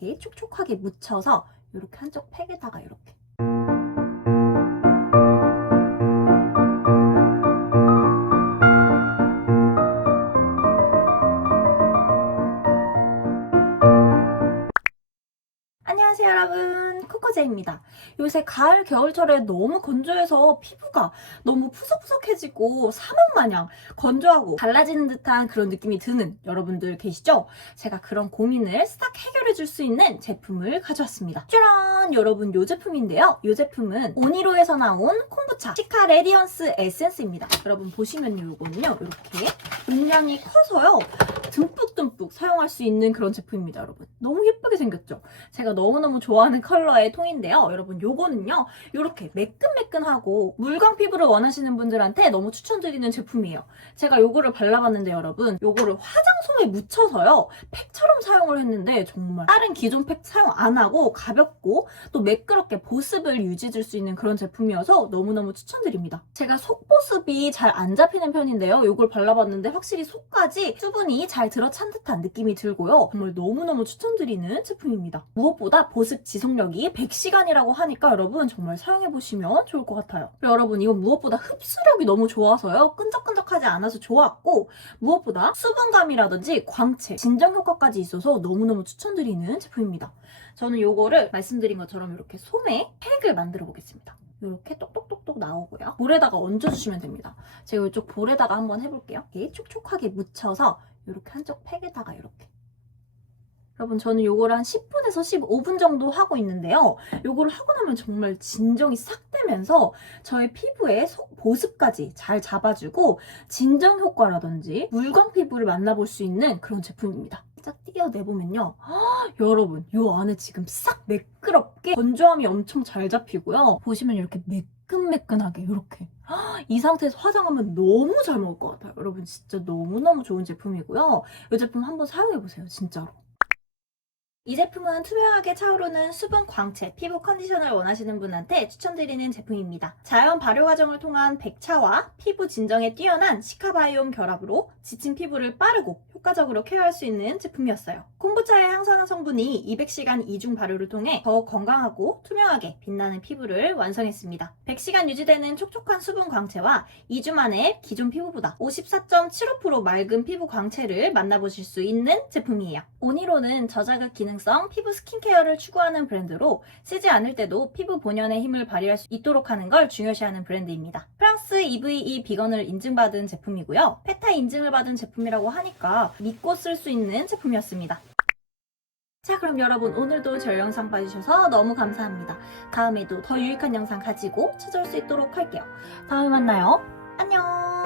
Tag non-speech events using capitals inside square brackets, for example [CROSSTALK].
이렇게 촉촉하게 묻혀서 이렇게 한쪽 팩에다가 이렇게. 안녕하세요 여러분 코코제입니다. 요새 가을 겨울철에 너무 건조해서 피부가 너무 푸석푸석해지고 사막마냥 건조하고 갈라지는 듯한 그런 느낌이 드는 여러분들 계시죠? 제가 그런 고민을 싹 해결해 줄 수 있는 제품을 가져왔습니다. 짜란! 여러분 요 제품인데요. 이 제품은 오니로에서 나온 콤부차 시카 레디언스 에센스입니다. 여러분 보시면요 이거는요. 이렇게 용량이 커서요 듬뿍듬뿍 사용할 수 있는 그런 제품입니다 여러분 너무 예쁘게 생겼죠? 제가 너무너무 좋아하는 컬러의 통인데요. 여러분 요거는요. 이렇게 매끈매끈하고 물광 피부를 원하시는 분들한테 너무 추천드리는 제품이에요. 제가 요거를 발라봤는데 여러분 요거를 화장솜에 묻혀서요. 팩처럼 사용을 했는데 정말 다른 기존 팩 사용 안 하고 가볍고 또 매끄럽게 보습을 유지해줄 수 있는 그런 제품이어서 너무너무 추천드립니다. 제가 속보습이 잘 안 잡히는 편인데요. 요걸 발라봤는데 확실히 속까지 수분이 잘 들어찬 듯한 느낌이 들고요. 정말 너무너무 추천드리는 제품입니다. 무엇보다 보습 지속력이 100시간이라고 하니까 여러분 정말 사용해보시면 좋을 것 같아요. 그리고 여러분 이건 무엇보다 흡수력이 너무 좋아서요. 끈적끈적하지 않아서 좋았고 무엇보다 수분감이라든지 광채, 진정 효과까지 있어서 너무너무 추천드리는 제품입니다. 저는 이거를 말씀드린 것처럼 이렇게 솜에 팩을 만들어 보겠습니다. 이렇게 똑똑똑똑 나오고요. 볼에다가 얹어주시면 됩니다. 제가 이쪽 볼에다가 한번 해볼게요. 이렇게 촉촉하게 묻혀서 이렇게 한쪽 팩에다가 이렇게 여러분 저는 요거를 한 10분에서 15분 정도 하고 있는데요. 요거를 하고 나면 정말 진정이 싹 되면서 저의 피부에 속 보습까지 잘 잡아주고 진정 효과라든지 물광 피부를 만나볼 수 있는 그런 제품입니다. 쫙 띄어내보면요. 헉, [GASPS] 여러분 요 안에 지금 싹 매끄럽게 건조함이 엄청 잘 잡히고요. 보시면 이렇게 매끈매끈하게 이렇게 헉, 이 상태에서 화장하면 너무 잘 먹을 것 같아요. 여러분 진짜 너무너무 좋은 제품이고요. 이 제품 한번 사용해보세요. 진짜로. 이 제품은 투명하게 차오르는 수분 광채, 피부 컨디션을 원하시는 분한테 추천드리는 제품입니다. 자연 발효 과정을 통한 백차와 피부 진정에 뛰어난 시카바이옴 결합으로 지친 피부를 빠르고 효과적으로 케어할 수 있는 제품이었어요. 콤부차의 항산화 성분이 200시간 이중 발효를 통해 더 건강하고 투명하게 빛나는 피부를 완성했습니다. 100시간 유지되는 촉촉한 수분 광채와 2주 만에 기존 피부보다 54.75% 맑은 피부 광채를 만나보실 수 있는 제품이에요. 오니로는 저자극 기능 성 피부 스킨케어를 추구하는 브랜드로 쓰지 않을 때도 피부 본연의 힘을 발휘할 수 있도록 하는 걸 중요시하는 브랜드입니다. 프랑스 EVE 비건을 인증받은 제품이고요. 페타 인증을 받은 제품이라고 하니까 믿고 쓸 수 있는 제품이었습니다. 자 그럼 여러분 오늘도 저 영상 봐주셔서 너무 감사합니다. 다음에도 더 유익한 영상 가지고 찾아올 수 있도록 할게요. 다음에 만나요. 안녕